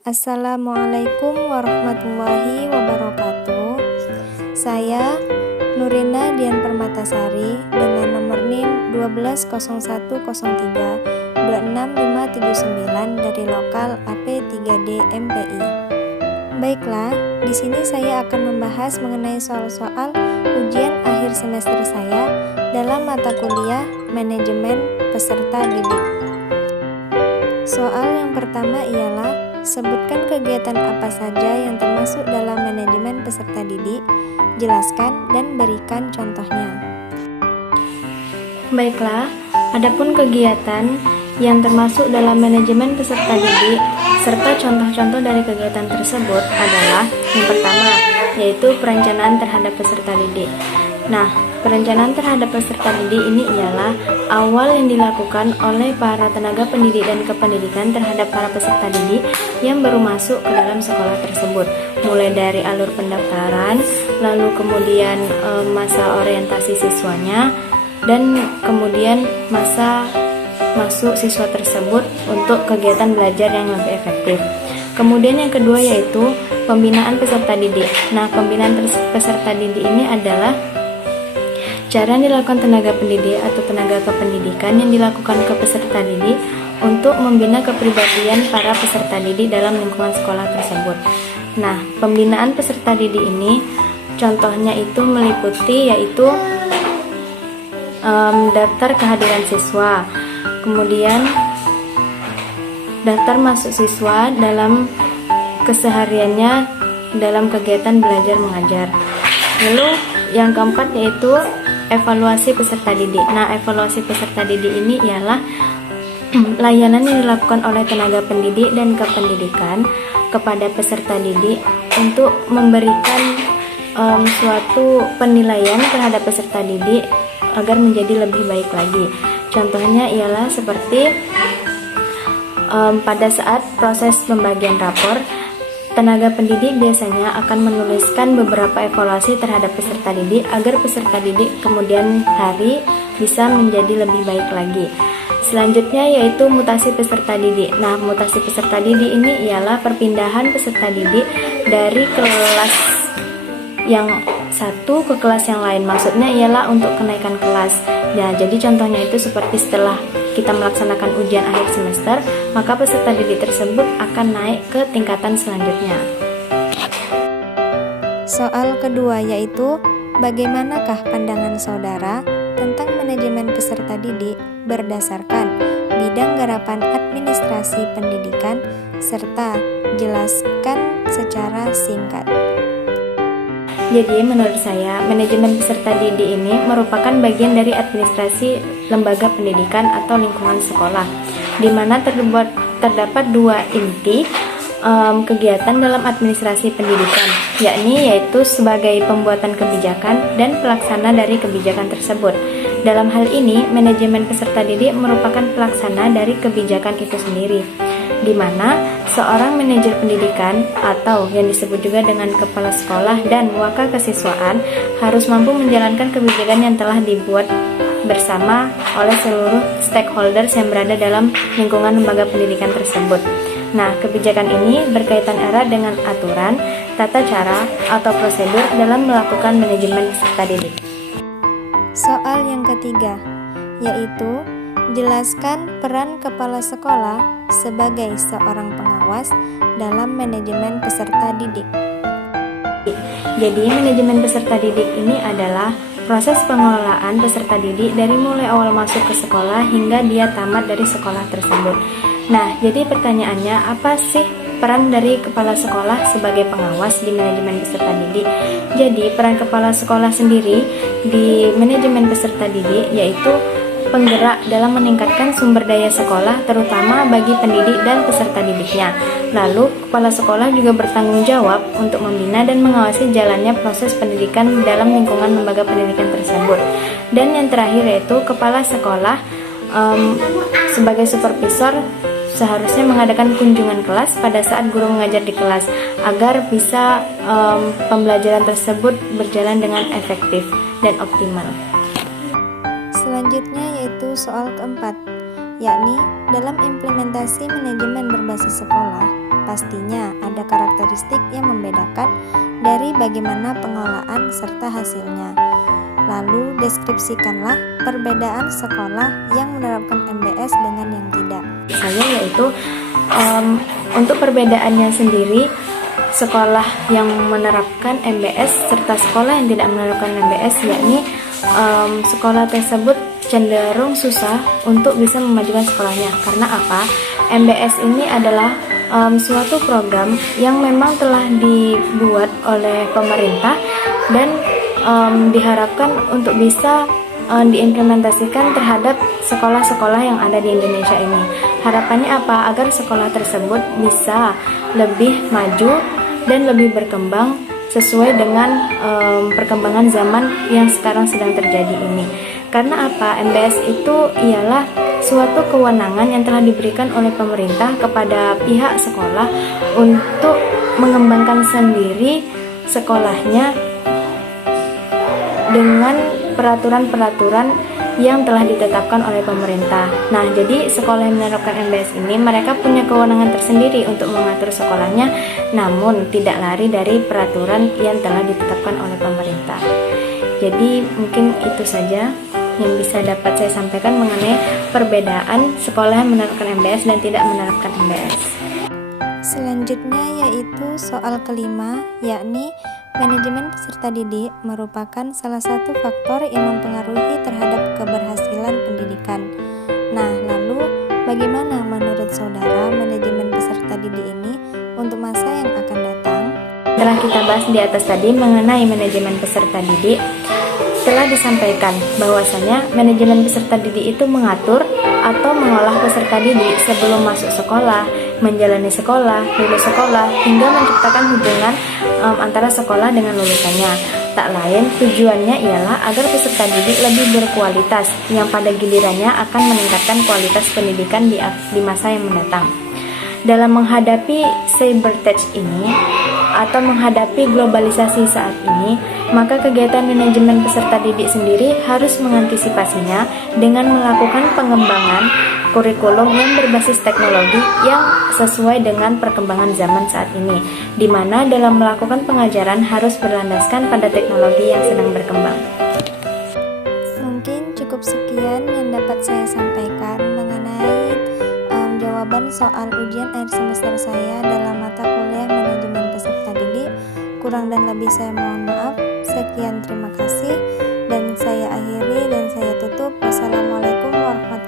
Assalamualaikum warahmatullahi wabarakatuh. Saya Nurina Dian Permatasari dengan nomor NIM 12010326579 dari lokal AP3D MPI. Baiklah, di sini saya akan membahas mengenai soal-soal ujian akhir semester saya dalam mata kuliah Manajemen Peserta Didik. Soal yang pertama ialah sebutkan kegiatan apa saja yang termasuk dalam manajemen peserta didik, jelaskan dan berikan contohnya. Baiklah, adapun kegiatan yang termasuk dalam manajemen peserta didik serta contoh-contoh dari kegiatan tersebut adalah yang pertama, yaitu perencanaan terhadap peserta didik. Nah, perencanaan terhadap peserta didik ini ialah awal yang dilakukan oleh para tenaga pendidik dan kependidikan terhadap para peserta didik yang baru masuk ke dalam sekolah tersebut, mulai dari alur pendaftaran, lalu kemudian masa orientasi siswanya, dan kemudian masa masuk siswa tersebut untuk kegiatan belajar yang lebih efektif. Kemudian yang kedua yaitu pembinaan peserta didik. Nah, pembinaan peserta didik ini adalah cara yang dilakukan tenaga pendidik atau tenaga kependidikan yang dilakukan ke peserta didik untuk membina kepribadian para peserta didik dalam lingkungan sekolah tersebut. Nah, pembinaan peserta didik ini contohnya itu meliputi yaitu daftar kehadiran siswa, kemudian daftar masuk siswa dalam kesehariannya dalam kegiatan belajar mengajar. Lalu yang keempat yaitu evaluasi peserta didik. Nah, evaluasi peserta didik ini ialah layanan yang dilakukan oleh tenaga pendidik dan kependidikan kepada peserta didik untuk memberikan suatu penilaian terhadap peserta didik agar menjadi lebih baik lagi. Contohnya ialah seperti pada saat proses pembagian rapor, tenaga pendidik biasanya akan menuliskan beberapa evaluasi terhadap peserta didik agar peserta didik kemudian hari bisa menjadi lebih baik lagi. Selanjutnya yaitu mutasi peserta didik. Nah, mutasi peserta didik ini ialah perpindahan peserta didik dari kelas yang satu ke kelas yang lain. Maksudnya ialah untuk kenaikan kelas. Nah, jadi contohnya itu seperti setelah kita melaksanakan ujian akhir semester, maka peserta didik tersebut akan naik ke tingkatan selanjutnya. Soal kedua yaitu bagaimanakah pandangan saudara tentang manajemen peserta didik berdasarkan bidang garapan administrasi pendidikan serta jelaskan secara singkat. Jadi menurut saya, manajemen peserta didik ini merupakan bagian dari administrasi lembaga pendidikan atau lingkungan sekolah, di mana terdapat dua inti kegiatan dalam administrasi pendidikan, yaitu sebagai pembuatan kebijakan dan pelaksana dari kebijakan tersebut. Dalam hal ini, manajemen peserta didik merupakan pelaksana dari kebijakan itu sendiri, di mana seorang manajer pendidikan atau yang disebut juga dengan kepala sekolah dan wakil kesiswaan harus mampu menjalankan kebijakan yang telah dibuat bersama oleh seluruh stakeholders yang berada dalam lingkungan lembaga pendidikan tersebut. Nah, kebijakan ini berkaitan erat dengan aturan, tata cara, atau prosedur dalam melakukan manajemen peserta didik. Soal yang ketiga yaitu jelaskan peran kepala sekolah sebagai seorang pengawas dalam manajemen peserta didik. Jadi, manajemen peserta didik ini adalah proses pengelolaan peserta didik dari mulai awal masuk ke sekolah hingga dia tamat dari sekolah tersebut. Nah, jadi pertanyaannya, apa sih peran dari kepala sekolah sebagai pengawas di manajemen peserta didik? Jadi, peran kepala sekolah sendiri di manajemen peserta didik yaitu penggerak dalam meningkatkan sumber daya sekolah terutama bagi pendidik dan peserta didiknya. Lalu, kepala sekolah juga bertanggung jawab untuk membina dan mengawasi jalannya proses pendidikan dalam lingkungan lembaga pendidikan tersebut. Dan yang terakhir yaitu kepala sekolah sebagai supervisor seharusnya mengadakan kunjungan kelas pada saat guru mengajar di kelas agar bisa pembelajaran tersebut berjalan dengan efektif dan optimal. Selanjutnya yaitu soal keempat, yakni dalam implementasi manajemen berbasis sekolah pastinya ada karakteristik yang membedakan dari bagaimana pengelolaan serta hasilnya. Lalu deskripsikanlah perbedaan sekolah yang menerapkan MBS dengan yang tidak. Saya yaitu untuk perbedaannya sendiri, sekolah yang menerapkan MBS serta sekolah yang tidak menerapkan MBS, yakni sekolah tersebut cenderung susah untuk bisa memajukan sekolahnya. Karena apa? MBS ini adalah suatu program yang memang telah dibuat oleh pemerintah dan diharapkan untuk bisa diimplementasikan terhadap sekolah-sekolah yang ada di Indonesia ini. Harapannya apa? Agar sekolah tersebut bisa lebih maju dan lebih berkembang sesuai dengan perkembangan zaman yang sekarang sedang terjadi ini. Karena apa? MBS itu ialah suatu kewenangan yang telah diberikan oleh pemerintah kepada pihak sekolah untuk mengembangkan sendiri sekolahnya dengan peraturan-peraturan yang telah ditetapkan oleh pemerintah. Nah, jadi sekolah yang menerapkan MBS ini mereka punya kewenangan tersendiri untuk mengatur sekolahnya, namun tidak lari dari peraturan yang telah ditetapkan oleh pemerintah. Jadi mungkin itu saja yang bisa dapat saya sampaikan mengenai perbedaan sekolah yang menerapkan MBS dan tidak menerapkan MBS. Selanjutnya yaitu soal kelima, yakni manajemen peserta didik merupakan salah satu faktor yang mempengaruhi terhadap keberhasilan pendidikan. Nah, lalu bagaimana menurut saudara manajemen peserta didik ini untuk masa yang akan datang? Setelah kita bahas di atas tadi mengenai manajemen peserta didik, telah disampaikan bahwasanya manajemen peserta didik itu mengatur atau mengolah peserta didik sebelum masuk sekolah, menjalani sekolah, lulus sekolah, hingga menciptakan hubungan antara sekolah dengan lulusannya. Tak lain tujuannya ialah agar peserta didik lebih berkualitas, yang pada gilirannya akan meningkatkan kualitas pendidikan di masa yang mendatang. Dalam menghadapi cyber tech ini atau menghadapi globalisasi saat ini, maka kegiatan manajemen peserta didik sendiri harus mengantisipasinya dengan melakukan pengembangan kurikulum yang berbasis teknologi yang sesuai dengan perkembangan zaman saat ini, di mana dalam melakukan pengajaran harus berlandaskan pada teknologi yang sedang berkembang. Mungkin cukup sekian yang dapat saya sampaikan mengenai jawaban soal ujian akhir semester saya dalam mata kuliah manajemen peserta didik. Kurang dan lebih saya mohon maaf. Sekian, terima kasih, dan saya akhiri dan saya tutup. Wassalamualaikum warahmatullahi wabarakatuh.